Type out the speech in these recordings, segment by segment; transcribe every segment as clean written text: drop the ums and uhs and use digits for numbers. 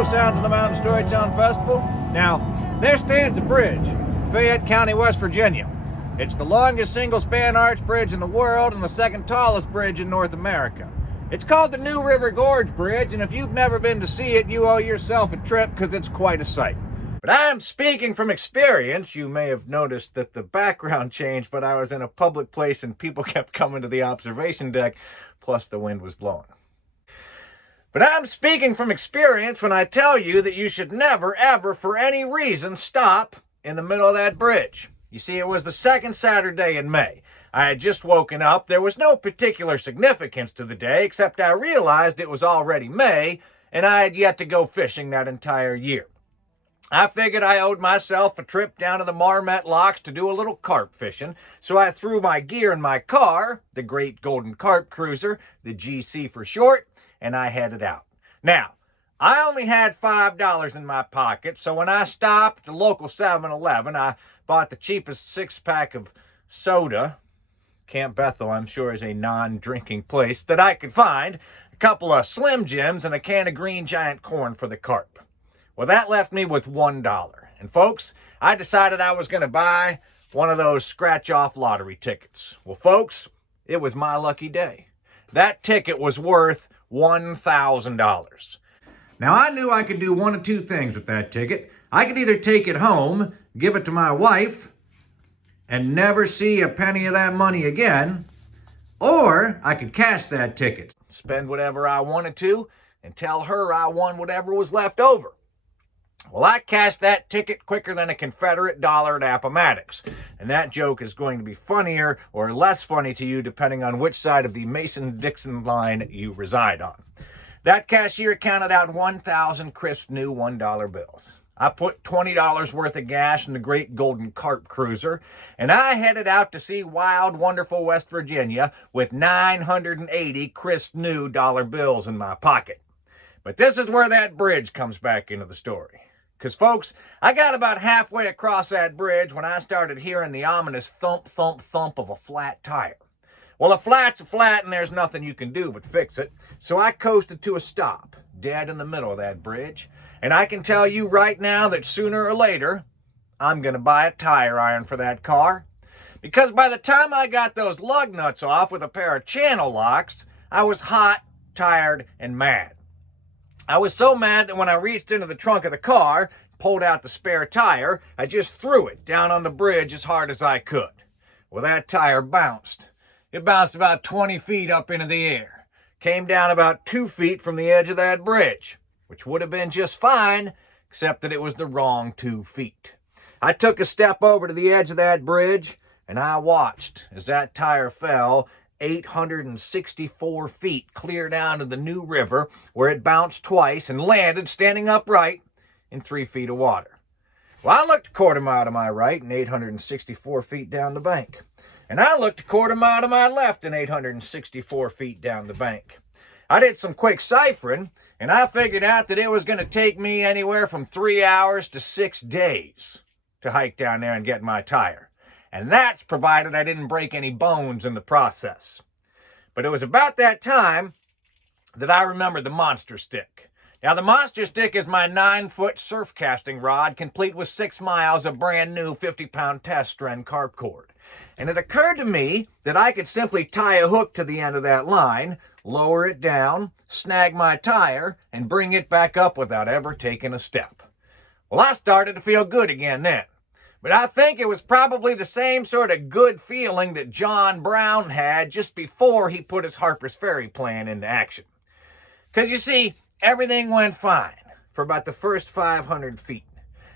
Hello, Sounds of the Mountain Storytelling Festival. Now, there stands a bridge, Fayette County, West Virginia. It's the longest single-span arch bridge in the world and the second tallest bridge in North America. It's called the New River Gorge Bridge, and if you've never been to see it, you owe yourself a trip because it's quite a sight. But I am speaking from experience. You may have noticed that the background changed, but I was in a public place and people kept coming to the observation deck, plus the wind was blowing. But I'm speaking from experience when I tell you that you should never, ever, for any reason, stop in the middle of that bridge. You see, it was the second Saturday in May. I had just woken up. There was no particular significance to the day, except I realized it was already May, and I had yet to go fishing that entire year. I figured I owed myself a trip down to the Marmet Locks to do a little carp fishing, so I threw my gear in my car, the Great Golden Carp Cruiser, the GC for short, and I headed out. Now, I only had $5 in my pocket, so when I stopped at the local 7-Eleven, I bought the cheapest six-pack of soda. Camp Bethel, I'm sure, is a non-drinking place that I could find, a couple of Slim Jims, and a can of Green Giant corn for the carp. Well, that left me with $1. And folks, I decided I was going to buy one of those scratch-off lottery tickets. Well, folks, it was my lucky day. That ticket was worth $1,000. Now, I knew I could do one of two things with that ticket. I could either take it home, give it to my wife, and never see a penny of that money again, or I could cash that ticket, spend whatever I wanted to, and tell her I won whatever was left over. Well, I cashed that ticket quicker than a Confederate dollar at Appomattox. And that joke is going to be funnier or less funny to you depending on which side of the Mason-Dixon line you reside on. That cashier counted out 1,000 crisp new $1 bills. I put $20 worth of gas in the Great Golden Carp Cruiser, and I headed out to see wild, wonderful West Virginia with 980 crisp new dollar bills in my pocket. But this is where that bridge comes back into the story. Because, folks, I got about halfway across that bridge when I started hearing the ominous thump, thump, thump of a flat tire. Well, a flat's a flat and there's nothing you can do but fix it. So I coasted to a stop, dead in the middle of that bridge. And I can tell you right now that sooner or later, I'm going to buy a tire iron for that car. Because by the time I got those lug nuts off with a pair of channel locks, I was hot, tired, and mad. I was so mad that when I reached into the trunk of the car, pulled out the spare tire, I just threw it down on the bridge as hard as I could. Well, that tire bounced. It bounced about 20 feet up into the air. Came down about 2 feet from the edge of that bridge, which would have been just fine, except that it was the wrong 2 feet. I took a step over to the edge of that bridge, and I watched as that tire fell 864 feet clear down to the New River, where it bounced twice and landed standing upright in 3 feet of water. Well, I looked a quarter mile to my right and 864 feet down the bank. And I looked a quarter mile to my left and 864 feet down the bank. I did some quick ciphering, and I figured out that it was going to take me anywhere from 3 hours to 6 days to hike down there and get my tire. And that's provided I didn't break any bones in the process. But it was about that time that I remembered the monster stick. Now, the monster stick is my 9-foot surf casting rod, complete with 6 miles of brand new 50-pound test strand carp cord. And it occurred to me that I could simply tie a hook to the end of that line, lower it down, snag my tire, and bring it back up without ever taking a step. Well, I started to feel good again then. But I think it was probably the same sort of good feeling that John Brown had just before he put his Harper's Ferry plan into action. Because you see, everything went fine for about the first 500 feet.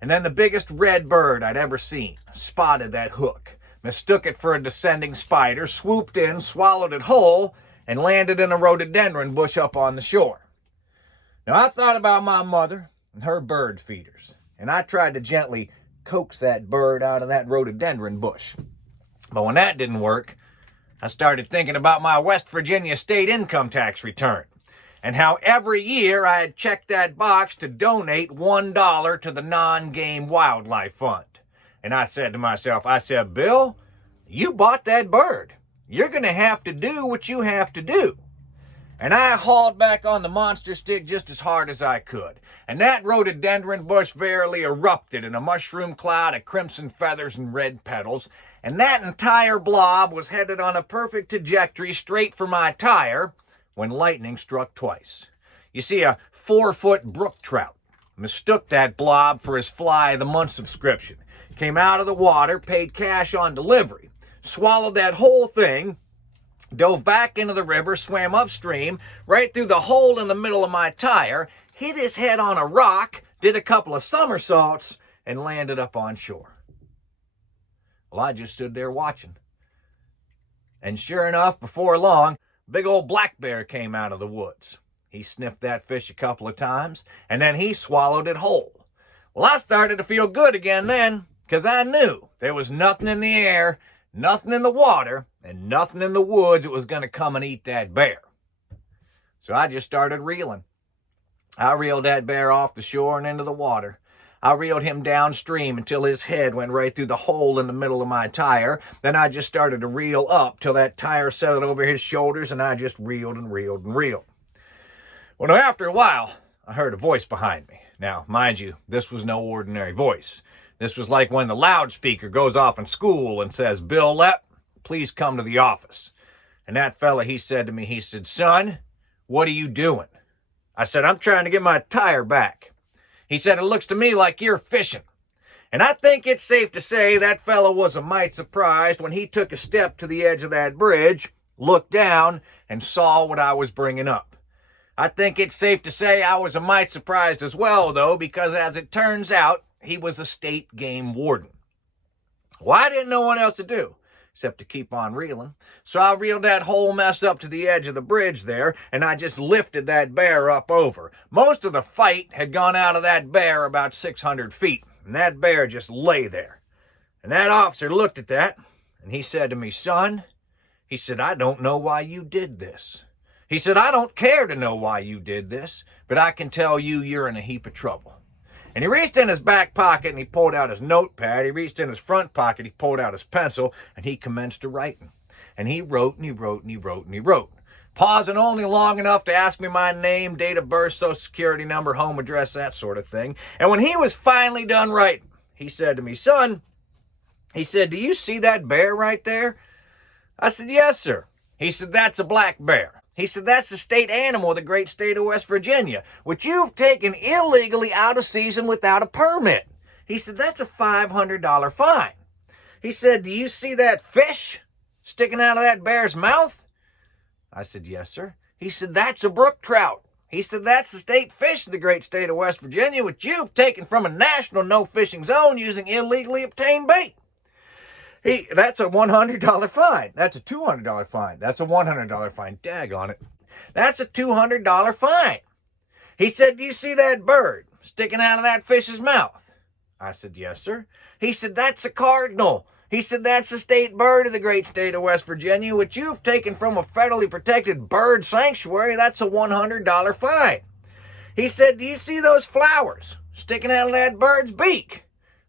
And then the biggest red bird I'd ever seen spotted that hook, mistook it for a descending spider, swooped in, swallowed it whole, and landed in a rhododendron bush up on the shore. Now, I thought about my mother and her bird feeders, and I tried to gently coax that bird out of that rhododendron bush. But when that didn't work, I started thinking about my West Virginia state income tax return and how every year I had checked that box to donate $1 to the non-game wildlife fund. And I said to myself, Bill, you bought that bird. You're going to have to do what you have to do. and I hauled back on the monster stick just as hard as I could. And that rhododendron bush verily erupted in a mushroom cloud of crimson feathers and red petals, and that entire blob was headed on a perfect trajectory straight for my tire when lightning struck twice. You see, a 4-foot brook trout mistook that blob for his fly of the month subscription, came out of the water, paid cash on delivery, swallowed that whole thing, dove back into the river, swam upstream, right through the hole in the middle of my tire, hit his head on a rock, did a couple of somersaults, and landed up on shore. Well, I just stood there watching. And sure enough, before long, big old black bear came out of the woods. He sniffed that fish a couple of times, and then he swallowed it whole. Well, I started to feel good again then, because I knew there was nothing in the air, nothing in the water, and nothing in the woods that was going to come and eat that bear. So I just started reeling. I reeled that bear off the shore and into the water. I reeled him downstream until his head went right through the hole in the middle of my tire. Then I just started to reel up till that tire settled over his shoulders, and I just reeled and reeled and reeled. Well, after a while, I heard a voice behind me. Now, mind you, this was no ordinary voice. This was like when the loudspeaker goes off in school and says, "Bill Lepp, please come to the office." And that fella, he said to me, he said, "Son, what are you doing?" I said, "I'm trying to get my tire back." He said, "It looks to me like you're fishing." And I think it's safe to say that fella was a mite surprised when he took a step to the edge of that bridge, looked down, and saw what I was bringing up. I think it's safe to say I was a mite surprised as well, though, because as it turns out, he was a state game warden. Well, I didn't know what else to do except to keep on reeling. So I reeled that whole mess up to the edge of the bridge there, and I just lifted that bear up over. Most of the fight had gone out of that bear about 600 feet, and that bear just lay there. And that officer looked at that, and he said to me, "Son," he said, "I don't know why you did this." He said, "I don't care to know why you did this, but I can tell you you're in a heap of trouble." And he reached in his back pocket and he pulled out his notepad. He reached in his front pocket, he pulled out his pencil, and he commenced to writing. And he wrote and he wrote and he wrote and he wrote, pausing only long enough to ask me my name, date of birth, social security number, home address, that sort of thing. And when he was finally done writing, he said to me, "Son," he said, "do you see that bear right there?" I said, "Yes, sir." He said, "That's a black bear." He said, "That's the state animal of the great state of West Virginia, which you've taken illegally out of season without a permit." He said, "That's a $500 fine." He said, "Do you see that fish sticking out of that bear's mouth?" I said, "Yes, sir." He said, "That's a brook trout." He said, "That's the state fish of the great state of West Virginia, which you've taken from a national no-fishing zone using illegally obtained bait." That's a $100 fine. That's a $200 fine. That's a $100 fine. Daggone it. That's a $200 fine. He said, "Do you see that bird sticking out of that fish's mouth?" I said, "Yes, sir." He said, "That's a cardinal." He said, "That's the state bird of the great state of West Virginia, which you've taken from a federally protected bird sanctuary. That's a $100 fine." He said, "Do you see those flowers sticking out of that bird's beak?"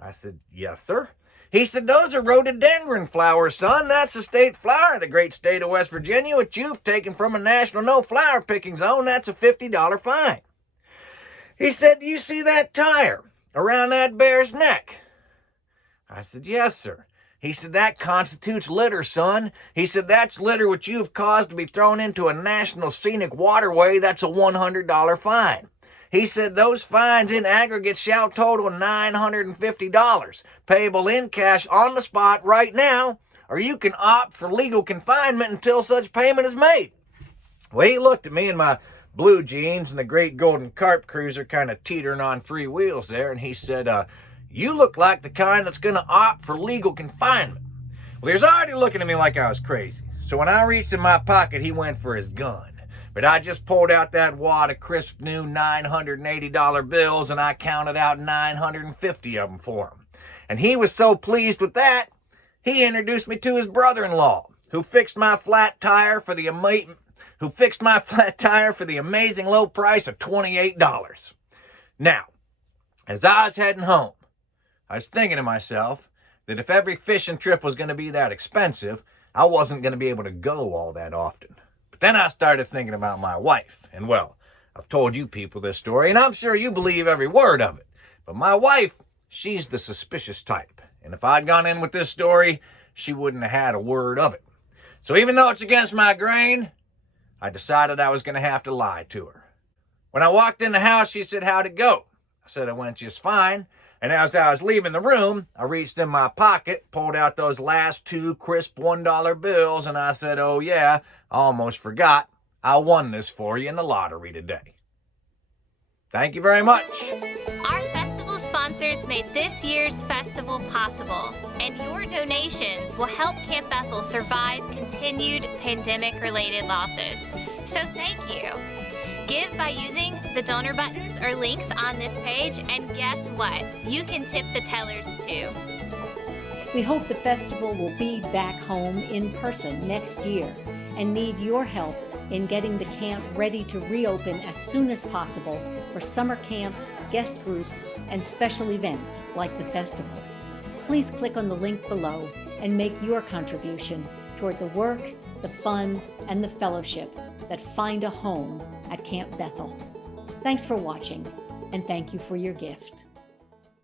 I said, "Yes, sir." He said, "Those are rhododendron flowers, son. That's the state flower of the great state of West Virginia, which you've taken from a national no-flower picking zone. That's a $50 fine." He said, "Do you see that tire around that bear's neck?" I said, "Yes, sir." He said, "That constitutes litter, son." He said, "That's litter which you've caused to be thrown into a national scenic waterway. That's a $100 fine." He said, "Those fines in aggregate shall total $950, payable in cash on the spot right now, or you can opt for legal confinement until such payment is made." Well, he looked at me in my blue jeans and the great golden carp cruiser kind of teetering on 3 wheels there, and he said, "You look like the kind that's going to opt for legal confinement." Well, he was already looking at me like I was crazy. So when I reached in my pocket, he went for his gun. But I just pulled out that wad of crisp new $980 bills, and I counted out 950 of them for him. And he was so pleased with that, he introduced me to his brother-in-law, who fixed my flat tire for the amazing low price of $28. Now, as I was heading home, I was thinking to myself that if every fishing trip was going to be that expensive, I wasn't going to be able to go all that often. then I started thinking about my wife. And well, I've told you people this story, and I'm sure you believe every word of it. But my wife, she's the suspicious type. And if I'd gone in with this story, she wouldn't have had a word of it. So even though it's against my grain, I decided I was going to have to lie to her. When I walked in the house, she said, "How'd it go?" I said it went just fine. And as I was leaving the room, I reached in my pocket, pulled out those last 2 crisp $1 bills, and I said, "Oh yeah, I almost forgot. I won this for you in the lottery today." Thank you very much. Our festival sponsors made this year's festival possible, and your donations will help Camp Bethel survive continued pandemic-related losses. So thank you. Give by using the donor buttons or links on this page, and guess what? You can tip the tellers too. We hope the festival will be back home in person next year and need your help in getting the camp ready to reopen as soon as possible for summer camps, guest groups, and special events like the festival. Please click on the link below and make your contribution toward the work, the fun, and the fellowship that find a home at Camp Bethel. Thanks for watching, and thank you for your gift.